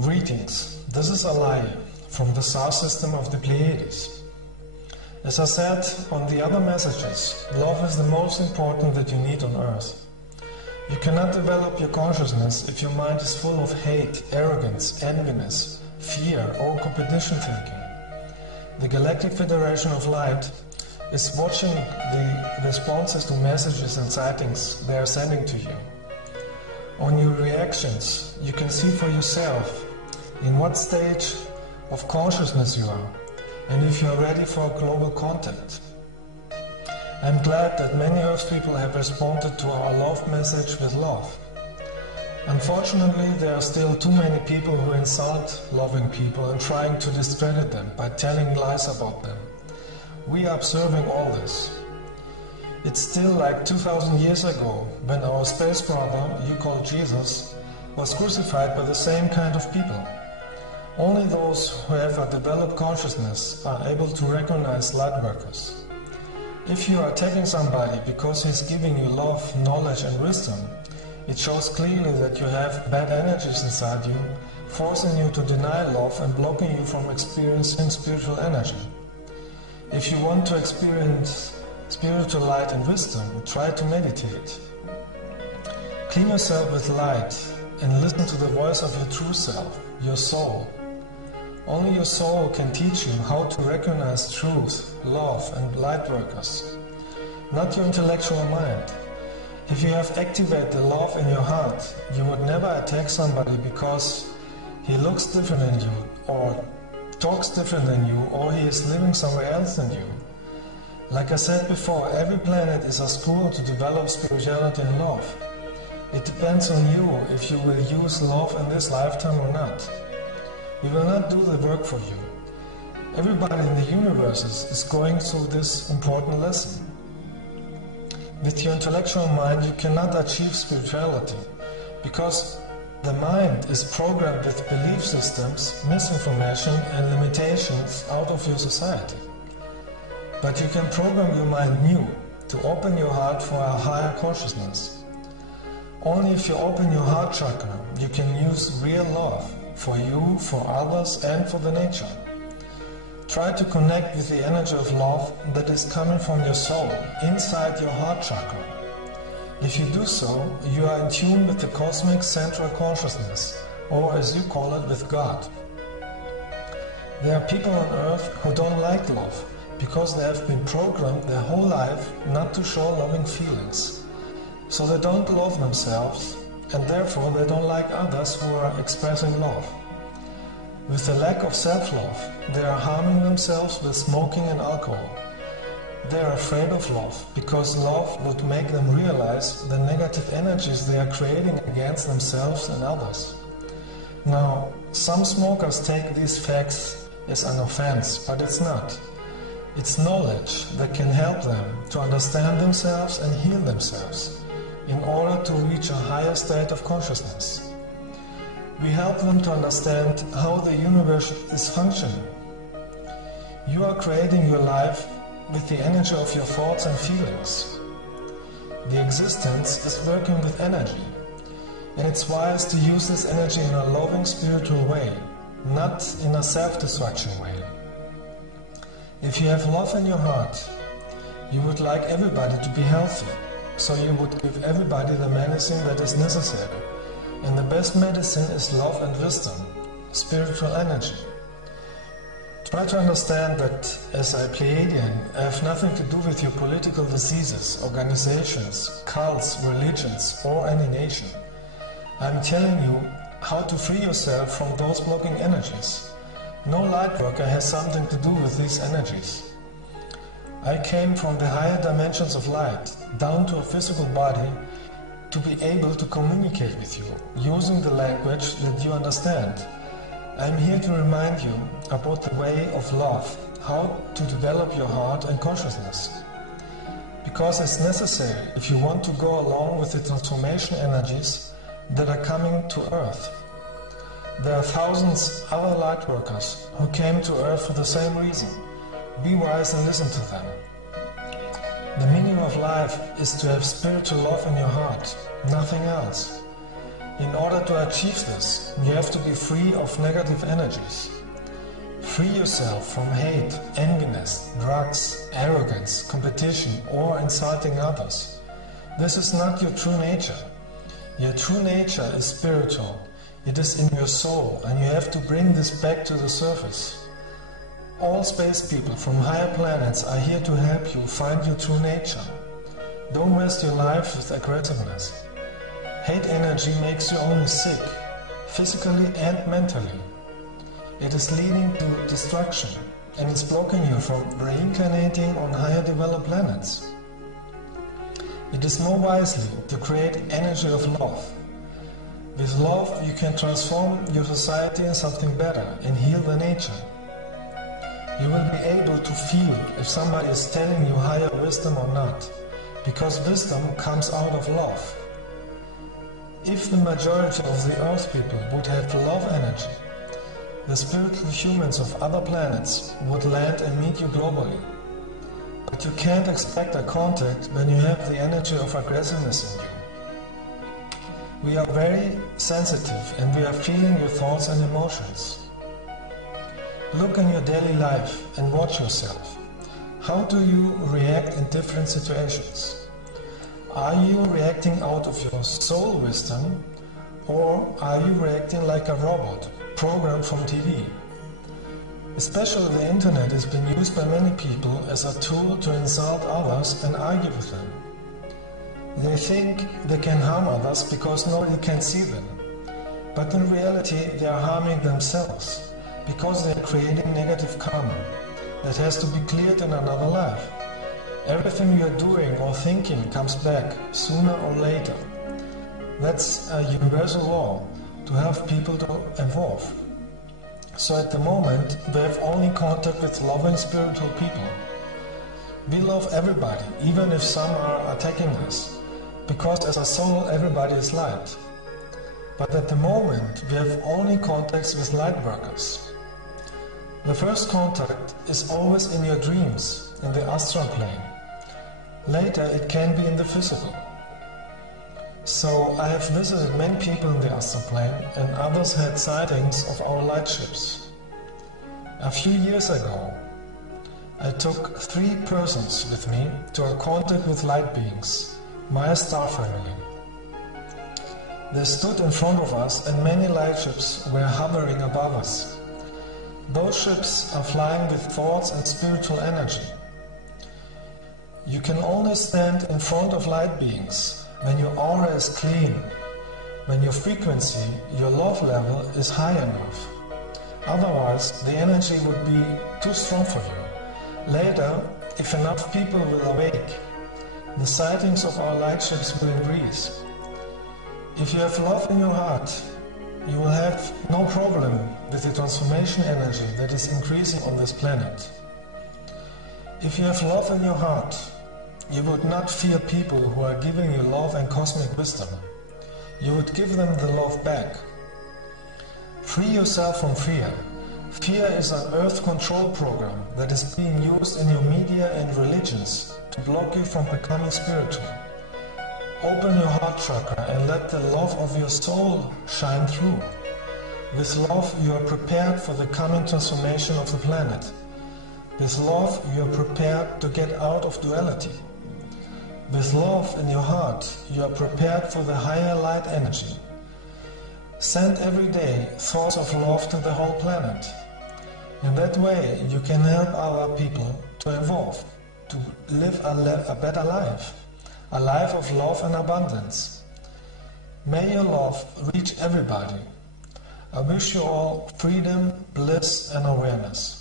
Greetings, this is Alaje from the star system of the Pleiades. As I said on the other messages, love is the most important that you need on earth. You cannot develop your consciousness if your mind is full of hate, arrogance, enviness, fear or competition thinking. The Galactic Federation of Light is watching the responses to messages and sightings they are sending to you. On your reactions, you can see for yourself in what stage of consciousness you are and if you are ready for global contact. I'm glad that many Earth people have responded to our love message with love. Unfortunately, there are still too many people who insult loving people and trying to discredit them by telling lies about them. We are observing all this. It's still like 2000 years ago when our space brother, you call Jesus, was crucified by the same kind of people. Only those who have a developed consciousness are able to recognize light workers. If you are attacking somebody because he's giving you love, knowledge and wisdom, it shows clearly that you have bad energies inside you, forcing you to deny love and blocking you from experiencing spiritual energy. If you want to experience spiritual light and wisdom, try to meditate. Clean yourself with light and listen to the voice of your true self, your soul. Only your soul can teach you how to recognize truth, love and light workers, not your intellectual mind. If you have activated the love in your heart, you would never attack somebody because he looks different than you, or talks different than you, or he is living somewhere else than you. Like I said before, every planet is a school to develop spirituality and love. It depends on you if you will use love in this lifetime or not. We will not do the work for you. Everybody in the universe is going through this important lesson. With your intellectual mind, you cannot achieve spirituality because the mind is programmed with belief systems, misinformation and limitations out of your society. But you can program your mind new to open your heart for a higher consciousness. Only if you open your heart chakra, you can use real love for you, for others and for the nature. Try to connect with the energy of love that is coming from your soul, inside your heart chakra. If you do so, you are in tune with the cosmic central consciousness, or as you call it, with God. There are people on earth who don't like love, because they have been programmed their whole life not to show loving feelings. So they don't love themselves, and therefore they don't like others who are expressing love. With the lack of self-love, they are harming themselves with smoking and alcohol. They are afraid of love, because love would make them realize the negative energies they are creating against themselves and others. Now, some smokers take these facts as an offense, but it's not. It's knowledge that can help them to understand themselves and heal themselves in order to reach a higher state of consciousness. We help them to understand how the universe is functioning. You are creating your life with the energy of your thoughts and feelings. The existence is working with energy, and it's wise to use this energy in a loving spiritual way, not in a self-destruction way. If you have love in your heart, you would like everybody to be healthy, so you would give everybody the medicine that is necessary. And the best medicine is love and wisdom, spiritual energy. Try to understand that as a Pleiadian, I have nothing to do with your political diseases, organizations, cults, religions, or any nation. I'm telling you how to free yourself from those blocking energies. No light worker has something to do with these energies. I came from the higher dimensions of light, down to a physical body, to be able to communicate with you, using the language that you understand. I'm here to remind you about the way of love, how to develop your heart and consciousness. Because it's necessary if you want to go along with the transformation energies that are coming to Earth. There are thousands of other light workers who came to Earth for the same reason. Be wise and listen to them. The meaning of life is to have spiritual love in your heart, nothing else. In order to achieve this, you have to be free of negative energies. Free yourself from hate, enviness, drugs, arrogance, competition, or insulting others. This is not your true nature. Your true nature is spiritual. It is in your soul, and you have to bring this back to the surface. All space people from higher planets are here to help you find your true nature. Don't waste your life with aggressiveness. Hate energy makes you only sick, physically and mentally. It is leading to destruction, and it's blocking you from reincarnating on higher developed planets. It is more wisely to create energy of love. With love, you can transform your society in something better and heal the nature. You will be able to feel if somebody is telling you higher wisdom or not, because wisdom comes out of love. If the majority of the Earth people would have love energy, the spiritual humans of other planets would land and meet you globally. But you can't expect a contact when you have the energy of aggressiveness in you. We are very sensitive and we are feeling your thoughts and emotions. Look in your daily life and watch yourself. How do you react in different situations? Are you reacting out of your soul wisdom, or are you reacting like a robot, programmed from TV? Especially the internet has been used by many people as a tool to insult others and argue with them. They think they can harm others because nobody can see them. But in reality, they are harming themselves because they are creating negative karma that has to be cleared in another life. Everything you are doing or thinking comes back sooner or later. That's a universal law to have people to evolve. So at the moment, we have only contact with loving spiritual people. We love everybody, even if some are attacking us, because as a soul, everybody is light. But at the moment, we have only contacts with light workers. The first contact is always in your dreams, in the astral plane. Later, it can be in the physical. So I have visited many people in the astral plane, and others had sightings of our light ships. A few years ago, I took 3 persons with me to a contact with light beings, my star family. They stood in front of us, and many light ships were hovering above us. Those ships are flying with thoughts and spiritual energy. You can only stand in front of light beings when your aura is clean, when your frequency, your love level is high enough. Otherwise, the energy would be too strong for you. Later, if enough people will awake, the sightings of our light ships will increase. If you have love in your heart, you will have no problem with the transformation energy that is increasing on this planet. If you have love in your heart, you would not fear people who are giving you love and cosmic wisdom. You would give them the love back. Free yourself from fear. Fear is an earth control program that is being used in your media and religions to block you from becoming spiritual. Open your heart chakra and let the love of your soul shine through. With love, you are prepared for the coming transformation of the planet. With love, you are prepared to get out of duality. With love in your heart, you are prepared for the higher light energy. Send every day thoughts of love to the whole planet. In that way, you can help other people to evolve, to live a better life, a life of love and abundance. May your love reach everybody. I wish you all freedom, bliss, and awareness.